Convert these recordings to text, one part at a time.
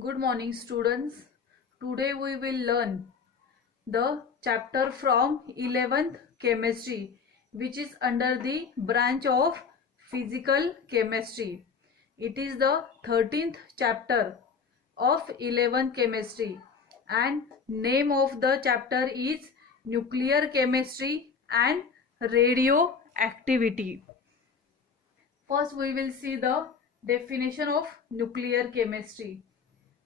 Good morning, students. Today we will learn the chapter from 11th chemistry, which is under the branch of physical chemistry. It is the 13th chapter of 11th chemistry, and name of the chapter is nuclear chemistry and radioactivity. First, we will see the definition of nuclear chemistry.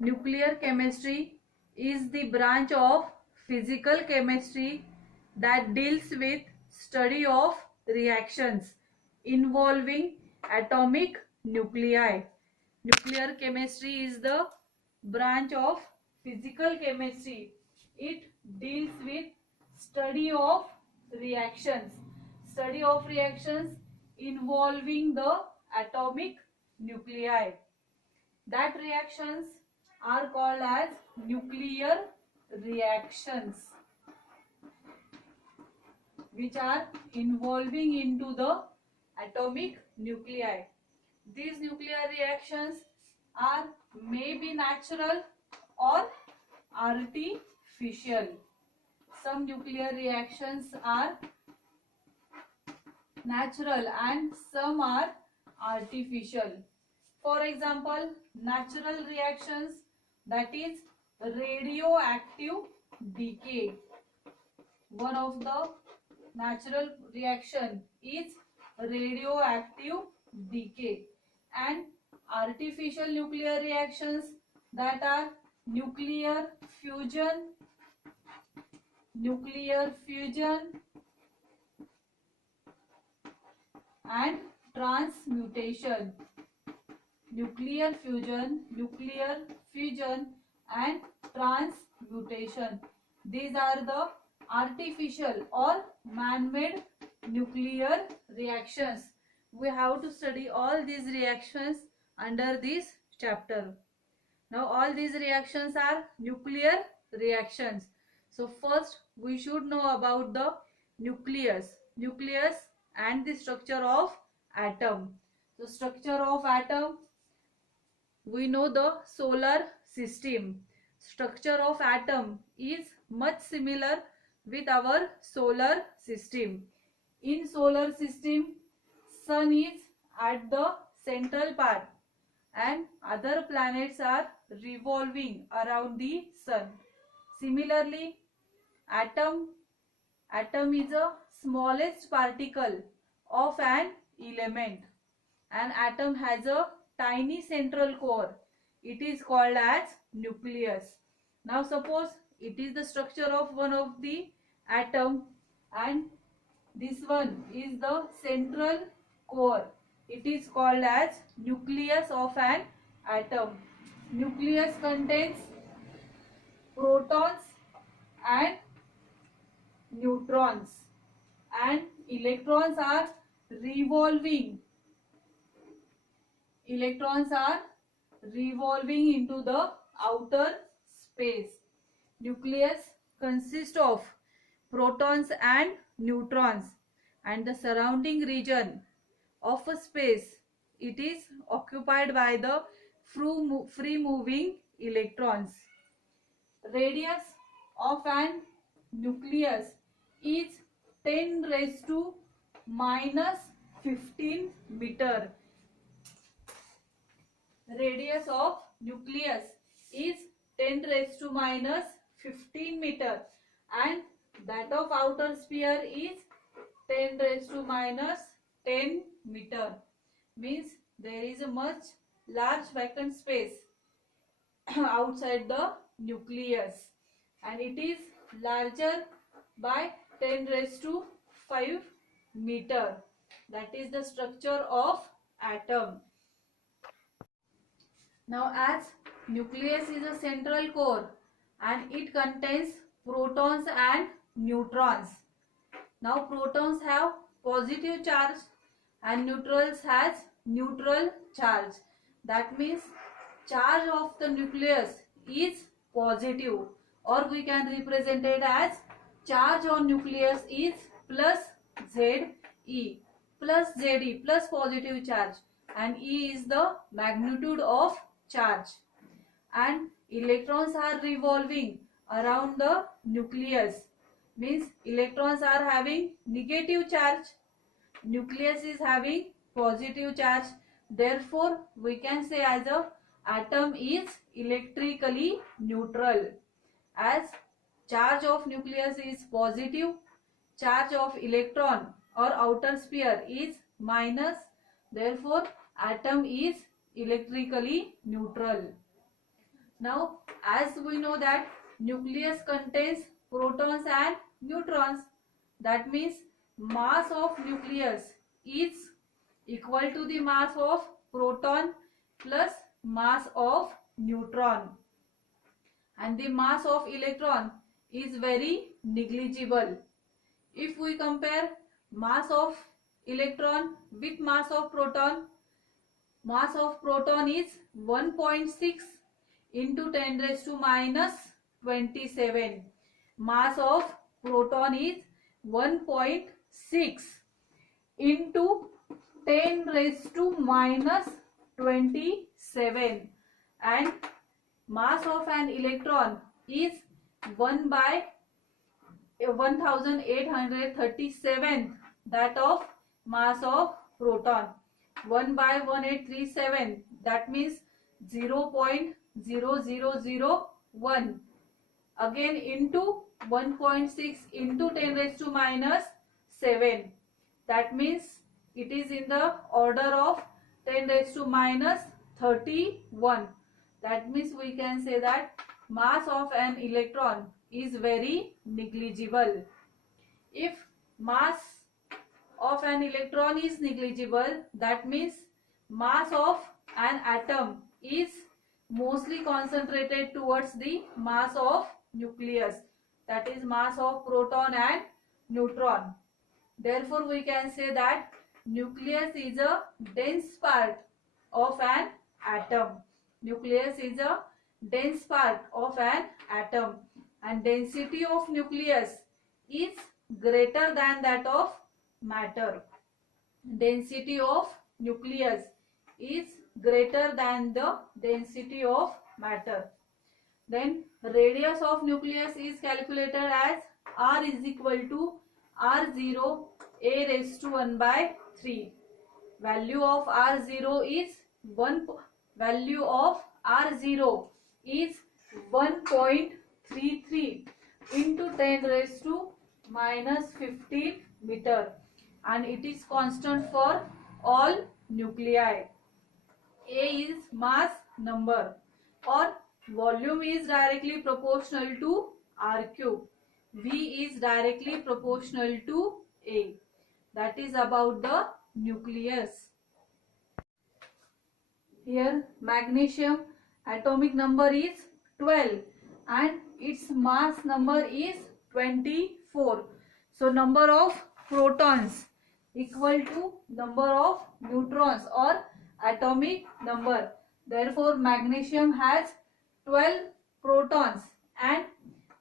Nuclear chemistry is the branch of physical chemistry that deals with study of reactions involving atomic nuclei. Nuclear chemistry is the branch of physical chemistry. It deals with study of reactions. Study of reactions involving the atomic nuclei. That reactions are called as nuclear reactions, which are involving into the atomic nuclei. These nuclear reactions are maybe natural or artificial. Some nuclear reactions are natural and some are artificial. For example, natural reactions, that is radioactive decay. One of the natural reaction is radioactive decay, and artificial nuclear reactions, that are nuclear fusion, and transmutation. Nuclear fusion and transmutation. These are the artificial or man-made nuclear reactions. We have to study all these reactions under this chapter. Now all these reactions are nuclear reactions. So first we should know about the nucleus and the structure of atom. So structure of atom, we know the solar system. Structure of atom is much similar with our solar system. In solar system, sun is at the central part and other planets are revolving around the sun. Similarly, atom is the smallest particle of an element. An atom has a tiny central core. It is called as nucleus. Now suppose it is the structure of one of the atom and this one is the central core. It is called as nucleus of an atom. Nucleus contains protons and neutrons, and electrons are revolving into the outer space. Nucleus consists of protons and neutrons, and the surrounding region of a space, it is occupied by the free moving electrons. Radius of an nucleus is 10 raised to minus 15 meter. Radius of nucleus is 10 raised to minus 15 meter, and that of outer sphere is 10 raised to minus 10 meter. Means there is a much large vacant space outside the nucleus, and it is larger by 10 raised to 5 meter. That is the structure of atom. Now as nucleus is a central core and it contains protons and neutrons. Now protons have positive charge and neutrons has neutral charge. That means charge of the nucleus is positive, or we can represent it as charge on nucleus is plus Ze, plus Ze, plus positive charge, and E is the magnitude of charge. and electrons are revolving around the nucleus. Means electrons are having negative charge, nucleus is having positive charge. Therefore, we can say as a atom is electrically neutral. As charge of nucleus is positive, charge of electron or outer sphere is minus. Therefore, atom is electrically neutral. Now, as we know that nucleus contains protons and neutrons, that means mass of nucleus is equal to the mass of proton plus mass of neutron, and the mass of electron is very negligible. If we compare mass of electron with mass of proton is 1.6 into 10 raised to minus 27. Mass of proton is 1.6 into 10 raised to minus 27, and mass of an electron is 1 by 1837, that of mass of proton. 1 by 1837, that means 0.0001, again into 1.6 into 10 raised to minus 7, that means it is in the order of 10 raised to minus 31. That means we can say that mass of an electron is very negligible. If mass of an electron is negligible, that means mass of an atom is mostly concentrated towards the mass of nucleus, that is mass of proton and neutron. Therefore, we can say that nucleus is a dense part of an atom. Nucleus is a dense part of an atom, and density of nucleus is greater than that of matter. Density of nucleus is greater than the density of matter. Then radius of nucleus is calculated as r is equal to r0 a raised to 1 by 3. Value of r0 is 1.33 into 10 raised to minus 15 meter, and it is constant for all nuclei. A is mass number, or volume is directly proportional to r cube. V is directly proportional to A. That is about the nucleus. Here magnesium atomic number is 12 and its mass number is 24. So number of protons equal to number of neutrons or atomic number. Therefore magnesium has 12 protons and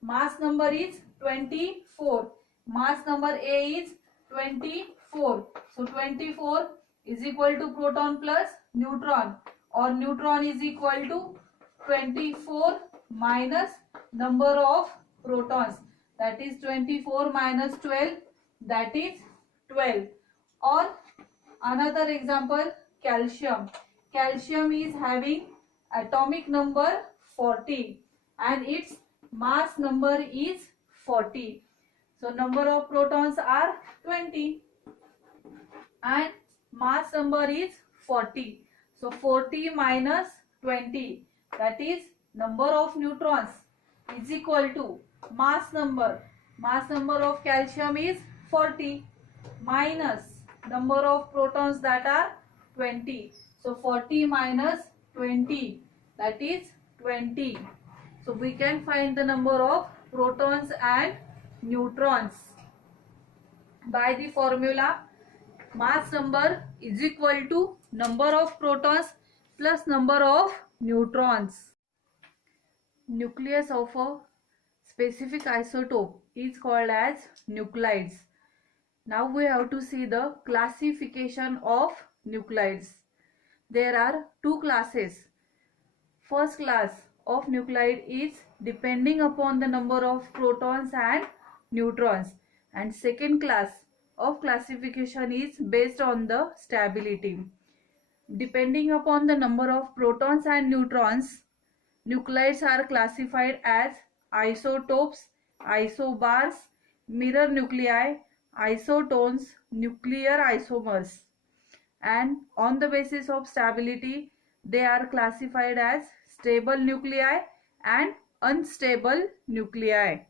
mass number is 24. Mass number A is 24. So 24 is equal to proton plus neutron, or neutron is equal to 24 minus number of protons, that is 24 minus 12, that is 12. Or another example, calcium. Calcium is having atomic number 40 and its mass number is 40. So number of protons are 20 and mass number is 40. So 40 minus 20, that is number of neutrons, is equal to mass number. Mass number of calcium is 40 minus number of protons, that are 20. So 40 minus 20, that is 20. So we can find the number of protons and neutrons by the formula mass number is equal to number of protons plus number of neutrons. Nucleus of a specific isotope is called as nuclides. Now we have to see the classification of nuclides. There are two classes. First class, of nuclide is depending upon the number of protons and neutrons, and second class of classification is based on the stability. Depending upon the number of protons and neutrons, nuclides are classified as isotopes, isobars, mirror nuclei, isotones, nuclear isomers. And on the basis of stability, they are classified as stable nuclei and unstable nuclei.